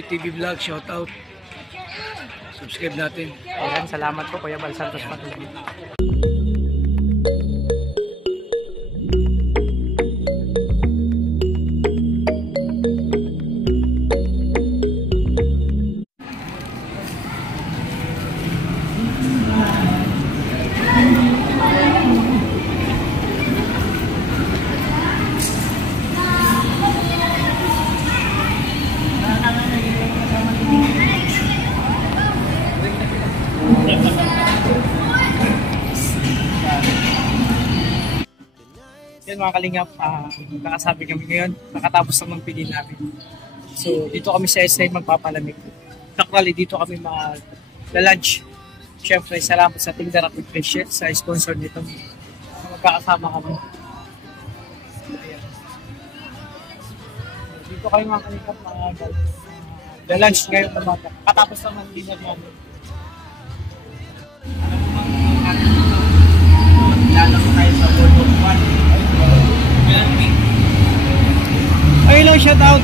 TV Vlog, shoutout. Subscribe natin. Ayan, salamat po Kuya Bal Santos Patuloy. Yan mga kalingap, nakasabi kami ngayon, nakatapos na magpili namin. So dito kami sa SM magpapalamig. Actually dito kami mag-lunch. Siyempre salamat sa Tindarak with Fish sa sponsor nito. Magkakasama kami. Dito kami mga kalingap mag-lunch ngayon na bata. Katapos naman dinner namin. Lalako tayo sa World of One. Ay, hello, shout out.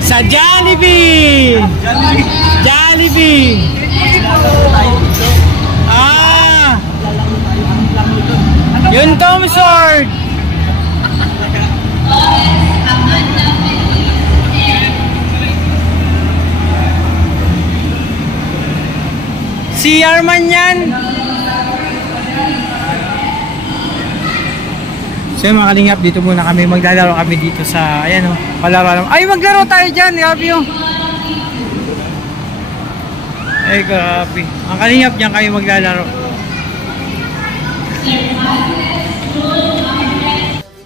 Sa Jollibee! Jollibee! Yun Tom Sword! Si Arman yan! So mga kalingap, dito muna kami, maglalaro kami dito sa, ayan o, palaro. Ay, maglaro tayo dyan, grabe o. Ay, grabe. Ang kalingap, dyan kayo maglalaro.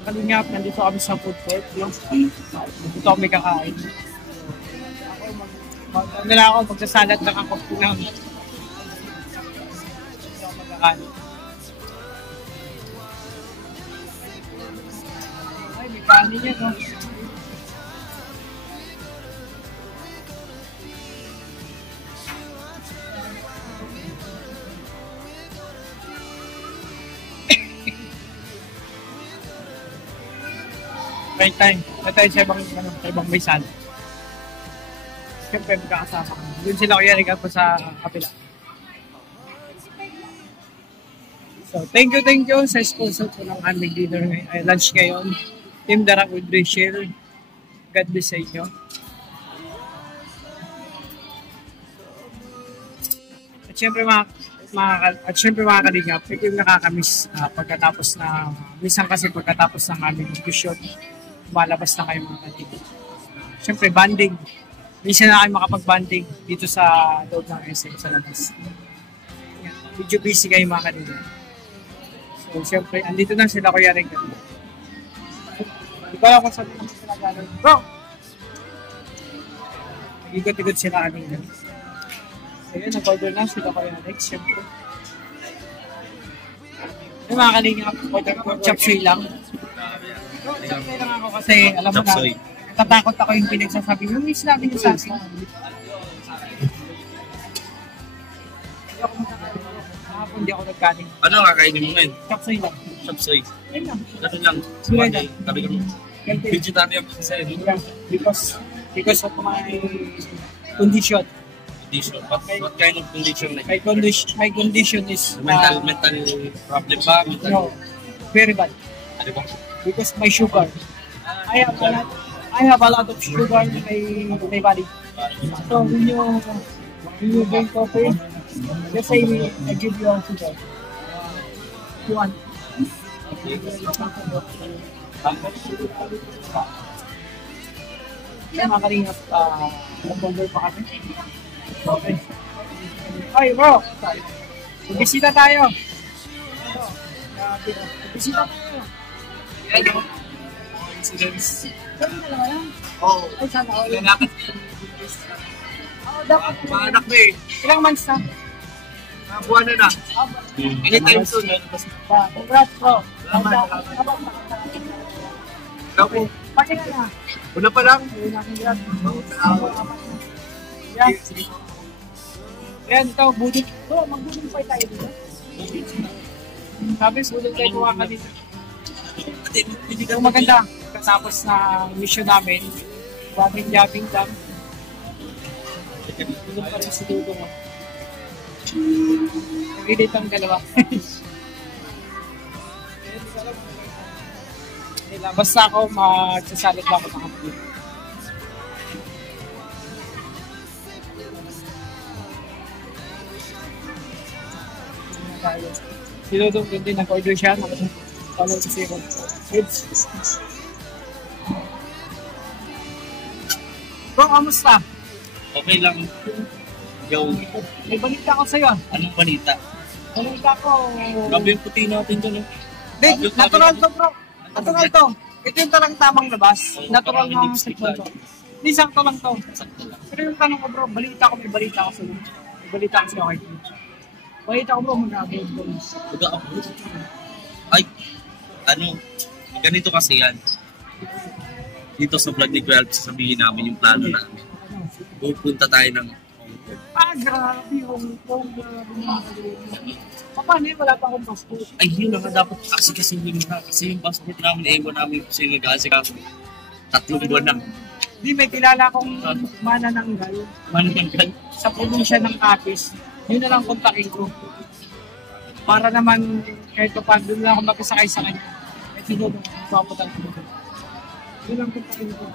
Kalingap, nandito kami sa food court. Dito kami kakain. Ako magsasalat lang ako ng magkakain. Paano niya no? Right time. Right time sa ibang may sala. Siyempre magkakasama. Yun sila kaya rin po sa kapila. So, thank you sa sponsor po ng aming dinner ngayon, lunch ngayon. Tindarak with Rachel. God bless sa inyo. At syempre mga kalingap, ito yung nakakamiss pagkatapos na, minsan kasi pagkatapos ng aming mission, lumalabas na kayo mga kalingap. Syempre banding. Minsan na kayo makapag-banding dito sa loob ng SM sa labas. Medyo busy kayo mga kalingap. So syempre, andito na sila kuya rin kami. Di ba ako sabi naman sila gano'n? Bro! Nag-igot-igot sila kanina. So yun, nag-order na sila kaya Alex, syempre. Yung mga kalingap, order ko, chop suey lang. Chop suey lang ako kasi, alam mo na, tatakot ako yung pinagsasabi. Yung miss namin yung sabi. Hindi ako nagkanin. Ano kakainin mo ngayon? Chop suey lang. Chop suey. Ayun lang. Ganun lang. Suey lang. Sabi ko, vegetarian kasi sa'yo. Yeah, because of my condition. Condition? What kind of condition? Like? My condition is Mental problem ba? No, very bad. Ano ba? Because my sugar. I have a lot of sugar in my body. So when you drink coffee, let's say I give you a sugar. You want? Yan mga kalingap, nag-cover pa kami. Okay. Ay bro, bisita tayo. Bisita tayo. Incidents. Oo. Ay, sana all. Lalakad. Oo, dapat. Mga anak mo eh. Ilang months na? Buwan na. Anytime soon. Congrats bro. Ako. Pati ka na. Una pa lang. Congrats. Yan. Yan, ito, budol. Ito, magbudol pa tayo dito. Sabi, budol tayo kuha ka dito. Ito maganda. Katapos na mission namin, jogging lang. Budol pa rin si Dudo mo. Nag-edit ang dalawa. Basta ako, magsasalit lang ako ng kapatid. Sinudong din din, nag-order siya. Follow sa zero. Bro, kamusta? Okay lang. Yo. May balita ko sa'yo. Anong balita? Balita ko. Grabe yung puti natin doon. Hindi, natural to bro. Natural to. Ito yung talagang tamang labas. Natural na sekwan to. Hindi, sakto lang to. Pero yung tanong ko bro, balita ko, may balita ko sa'yo. May balita ko sa'yo kay Tim. Balita ko bro, mag-upload ko. Mag-upload? Ay, ano, ganito kasi yan. Dito sa vlog ni Guelph, sasabihin namin yung plano namin. Pupunta tayo ng Hong Kong. Grabe, Hong Kong. Paano yun? Wala pa akong passport. Ay, yun na nga dapat kasi yun na. Kasi yung passport namin, ewan namin kasi yung nag-aasikaso. 3 buwan na. Hindi, may kilala kong manananggal Mananggal. sa probinsya ng Capiz. Yun na lang kontakin ko. Para naman, kahit pa paano, doon lang ako magkasakay sa kanya. At yun doon, papunta ko doon. Yun lang kontakin ko.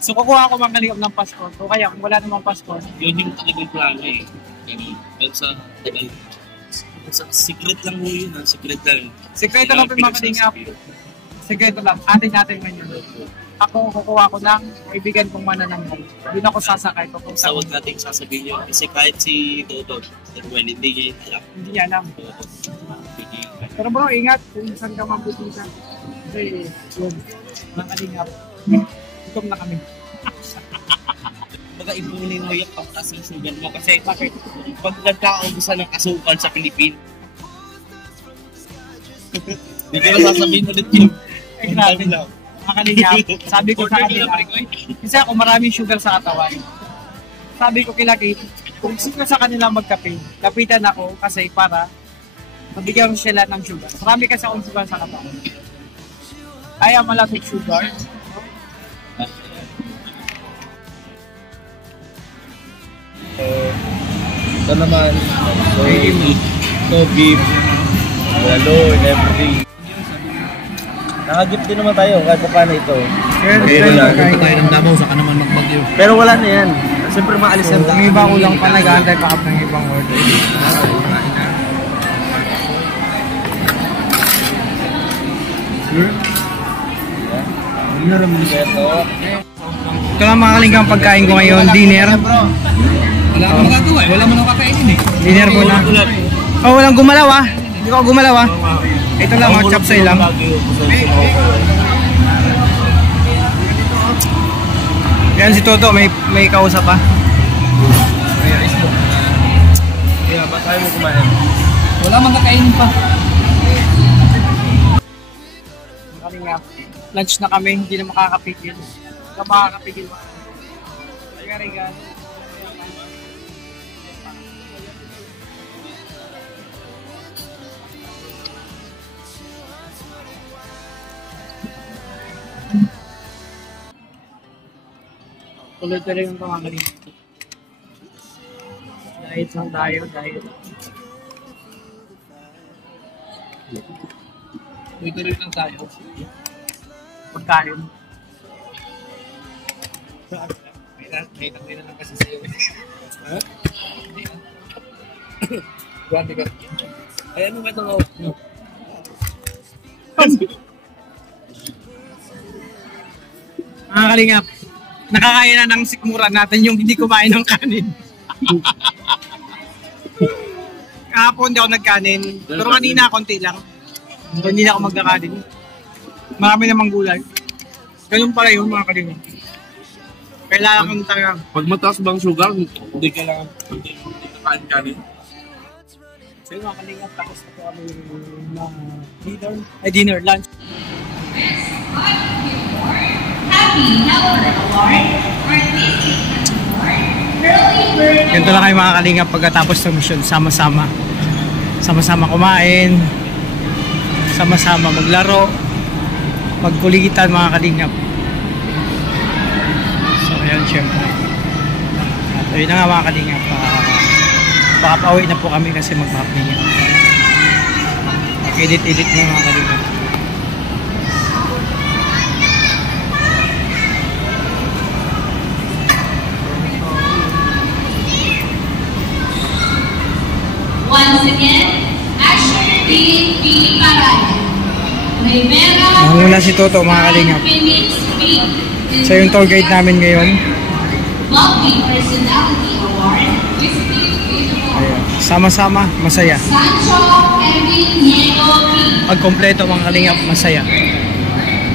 So, kukuha ako mga kalihok ng passport. O kaya, kung wala namang passport, Yun yung talagang plano eh. Pero sa tagal. Sa secret lang mo yun, ha? Secret lang. sekreto lang po yung mga kalingap. Sekreto lang. Atin natin ngayon. Ako, kukuha ko lang, kaibigan kong manananggal. Doon ako sasakay ko. Kung Sa huwag nating sasabihin yun. Kasi kahit si Toto, well, hindi niya alam. hindi niya alam. Pero bro, ingat kung saan ka mabutinta. Kasi, yun, mga kalingap. Gutom na kami. Baga ipunin mo yung pagtaas ng sugar mo kasi bakit? Pag nagkaubusan ng asukal sa Pilipinas, hindi ko na sasabihin ulit yun. Ay, grabe lang. Mga kalingap, sabi ko sa kanila, kasi ako maraming sugar sa katawan. Sabi ko kila Kate, kung sino sa kanila magkape, lapitan ako kasi para mabigyan ko sila ng sugar. Marami kasi akong sugar sa katawan. I am a lot of sugar. Ito naman, so gift, walo, and everything. Naka-gift din naman tayo kahit pa paano ito. tayo ng Davao, saka naman magbagyo. Pero wala na yan. Siyempre maalis yan. Yung iba ko lang pa nag-aantay pa ng ibang order. Ito lang mga kalinggang pagkain ko ngayon, dinner. Wala akong magagawa, wala mo nang kakainin eh. Dinner ko na. Oh, walang gumalaw ah. Hindi ko gumalaw ah. Ito lang, mga chapsay lang. Yan si Toto, may kausap pa. Kaya ba tayo mo kumain? Wala mang kakainin pa. Kalingap, lunch na kami, hindi na makakapigil. Hindi na makakapigil. Riga. Tuloy-tuloy yung pangangaling. Diet lang tayo, diet. Tuloy-tuloy lang tayo. Pagkain. May na lang kasi sa'yo eh. Ha? Hindi ah. Grabe ka. Ay, ano ba ito? Mga kalingap, nakakain na ng sikmura natin yung hindi kumain ng kanin. Kahapon di ako nagkanin, pero kanina konti lang. Hindi na ako magkakanin. Marami namang gulay. Ganun pala yun mga kalingap. Kailangan kong talaga. Pag mataas bang sugar, hindi kailangan kain-kanin. So yung mga kalingap, tapos na po kami ng dinner, lunch. Ganito lang kayo mga kalingap pagkatapos ng mission, sama-sama. Sama-sama kumain, sama-sama maglaro, magkulitan mga kalingap. So ayan syempre. At ayun na nga mga kalingap, baka pauwi na po kami kasi mag-mapping. Edit-edit mo mga kalingap. Once again, Asher D. Paray. Nanguna si Toto mga kalingap. Siya yung tour guide namin ngayon. Lovely Personality Award. Ayan. Sama-sama, masaya. Sancho Kevin Niego P. Pag kompleto mga kalingap, masaya.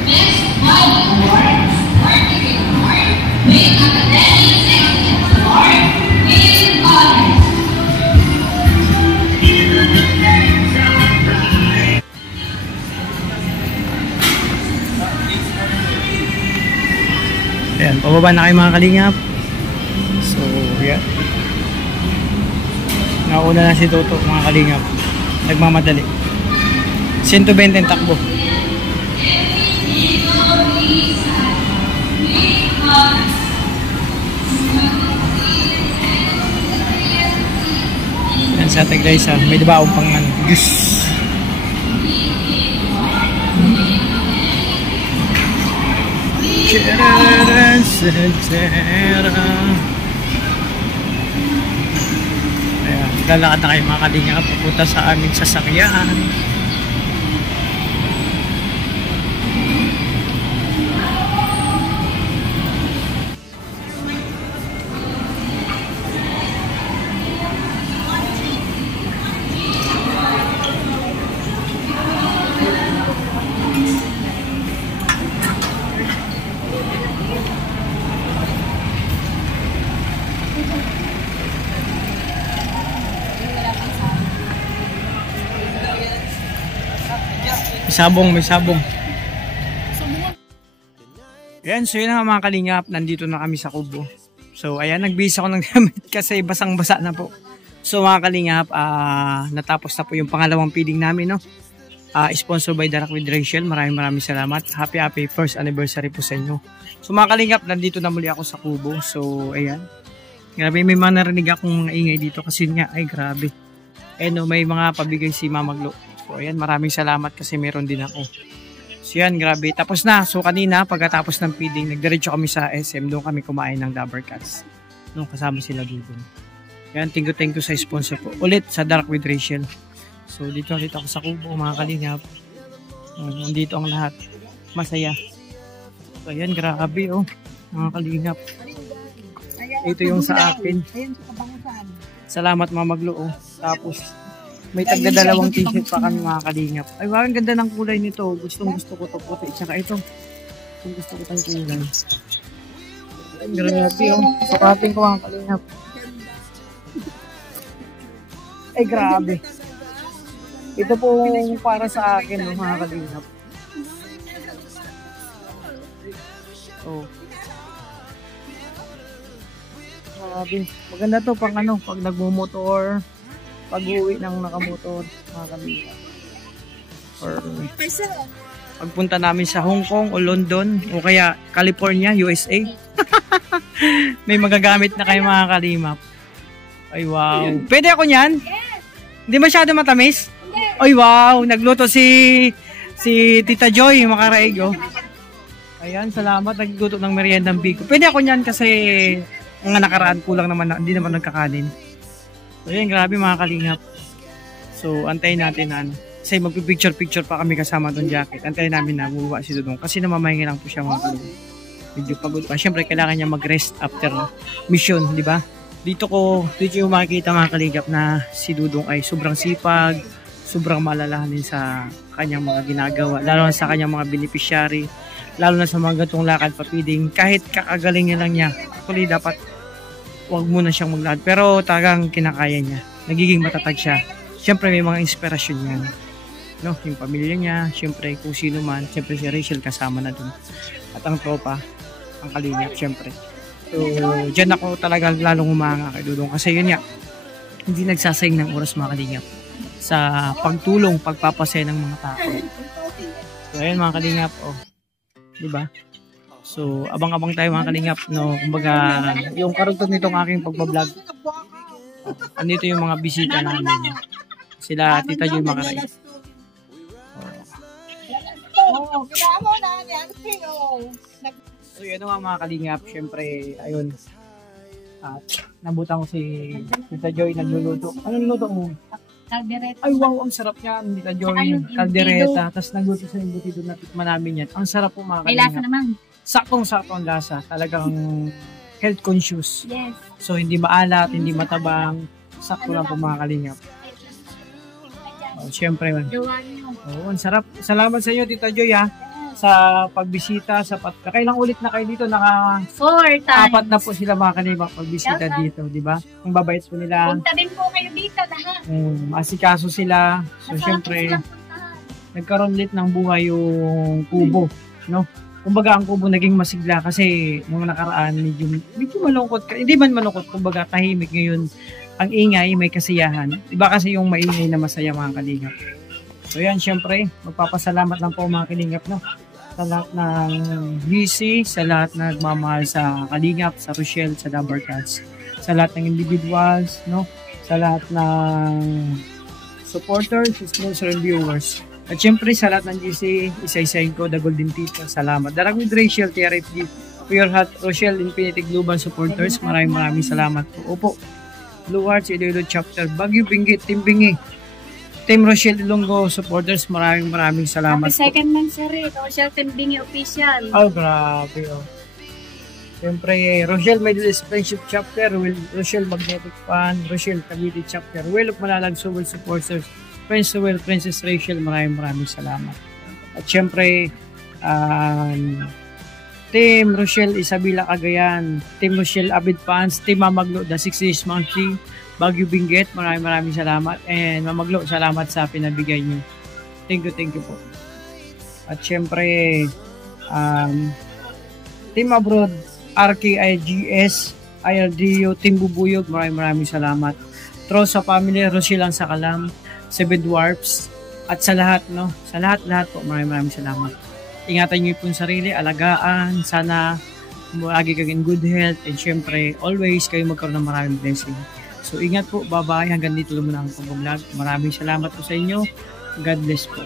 Best Body Award. Certificate Award. With Academic Excellence Award. With honors. Ayan, pababa na kayo mga kalingap. So, yan. Nauna na si Toto mga kalingap. Nagmamadali. 120 ang takbo. Ayan sa Ate Grace ha. May dibaong pang ano. Yes. Ayan, lalakad na kayo mga kalingap papunta sa aming sasakyan. May sabong. Ayan, so yun nga mga kalingap, nandito na kami sa Kubo. So ayan, nagbihis ako ng damit kasi basang-basa na po. So mga kalingap, natapos na po yung pangalawang feeding namin, no? Sponsored by Darak with Rachel. Maraming salamat. Happy first anniversary po sa inyo. So mga kalingap, nandito na muli ako sa Kubo. So ayan, grabe, may mga narinig akong ingay dito kasi nga, ay grabe. No, may mga pabigay si Mama Glo. So ayan, maraming salamat kasi meron din ako. So yan, grabe. Tapos na. So kanina, pagkatapos ng feeding, nagdiretso kami sa SM. Doon kami kumain ng Dabber Cats. Doon kasama sila dito. Yan, thank you sa sponsor ko. Ulit sa Dark with Rachel. So dito ako sa Kubo, mga kalingap. Nandito ang lahat. Masaya. So ayan, grabe oh. Mga kalingap. Ito yung sa akin. Salamat Mama Glo oh. Tapos may tagdadalawang t-shirt pa kami mga kalingap. Ay, wow, ang ganda ng kulay nito. Gustong gusto ko ito puti. Tsaka ito. Gusto ko itong kulay. Grabe oh. Sukatin ko mga kalingap. Ay, grabe. Ito po para sa akin mga kalingap. Oh. Grabe. Maganda to pang ano, pag nagmumotor. Pag-uwi ng nakamotor, mga kalingap. Or pagpunta namin sa Hong Kong o London o kaya California, USA. May magagamit na kayo mga kalingap. Ay wow. Pwede ako niyan? Hindi masyado matamis? Ay wow. Nagluto si Tita Joy, makaraig oh. Ayan, salamat. Nagluto ng meriendang bigo. Pwede ako niyan kasi mga nakaraan kulang naman, hindi naman nagkakanin. So, yan, grabe mga kalingap. So, antayin natin na ano. Kasi magpipicture-picture pa kami kasama doon jacket. Antayin namin na buwa si Dudong. Kasi namamahinga lang po siya mga kalingap. Medyo pagod pa. Siyempre, kailangan niya mag-rest after mission, di ba? Dito yung makikita mga kalingap na si Dudong ay sobrang sipag, sobrang malalahanin sa kanyang mga ginagawa. Lalo na sa kanyang mga beneficiary. Lalo na sa mga gantong lakad papiding. Kahit kakagaling niya lang niya. Actually, dapat wag muna siyang maglakad. Pero talagang kinakaya niya. Nagiging matatag siya. Siyempre, may mga inspirasyon yan. No, yung pamilya niya, syempre kung sino man, syempre si Rachel kasama na dun. At ang tropa, ang kalingap, syempre. So, dyan ako talaga lalong humanga kay Dudong. Kasi yun nga, hindi nagsasayang ng oras mga kalingap sa pagtulong, pagpapasaya ng mga tao. So, ayun mga kalingap, oh. Diba? So, abang-abang tayo mga kalingap, no? Kumbaga, yung karugtong nitong aking pagbablog, andito yung mga bisita namin. Sila, Tita Joy Makaray. So yun nga mga kalingap, syempre ayun, at nabutan ko si Tita Joy nagluluto. Anong luto mo? Caldereta. Ay wow, ang sarap yan Tita Joy, caldereta, tapos nagluto sa embutido na tikman namin yan. Ang sarap po mga May lasa kalingap. naman. Saktong-sakto ang lasa, talagang health conscious. Yes. So hindi maalat, hindi matabang, sakto lang po mga kalingap. Oh, syempre man. Oo, ang sarap. Salamat sa iyo, Tita Joy, ha, sa pagbisita, kailang ulit na kayo dito, 4 times. apat na po sila mga kalibak pagbisita dito, di ba? Ang babait po nila, Punta din po kayo dito lahat. masikaso sila. So, syempre, nagkaroon ulit ng buhay yung kubo, no? Kumbaga, ang kubo naging masigla kasi mga nakaraan, medyo malungkot ka. Hindi man malungkot, kumbaga, tahimik ngayon. Ang ingay, may kasiyahan. Iba kasi yung maingay na masaya mga kalingap. So yan, syempre, magpapasalamat lang po mga kalingap, no? Sa lahat ng GC, sa lahat na nagmamahal sa kalingap, sa Rochelle, sa Dumber Cats, sa lahat ng individuals, no? Sa lahat ng supporters, sponsors, and viewers. At syempre, sa lahat ng GC, isa-isahin ko, The Golden Tita, salamat. Darag with Rachel, TRFG, Pure Heart, Rochelle, Infinity Global supporters, maraming salamat po. Opo, Blue Hearts, Iloilo Chapter, Baguio, Benguet, Team Bingi, Team Rochelle Ilonggo supporters, maraming salamat Happy second month, sir. Rochelle Tembingi official. Oh, grabe, oh. Siyempre, Rochelle Middle East Friendship Chapter, Rochelle Magnetic Fan, Rochelle Cavite Chapter, Well of Malalag Suwel supporters, Prince Suwel, Princess Rachel, maraming salamat. At siyempre, Team Rochelle Isabela Cagayan, Team Rochelle Abid Fans, Team Mamaglo, The 6 Days Monkey, Baguio Benguet, maraming salamat. And Mamaglo, salamat sa pinabigay niyo. Thank you po. At syempre, Team Abroad, RKIGS, ILDO, Team Bubuyog, maraming salamat. Trosa Family, Rochelle ang Sakalam, Seven Dwarfs, at sa lahat, no? Sa lahat po, maraming salamat. Ingatan niyo po yung sarili, alagaan, sana lagi kayo in good health, and syempre, always kayo magkaroon ng maraming blessing. So, ingat po, bye-bye, hanggang dito lang muna ang pag-vlog. Maraming salamat po sa inyo. God bless po.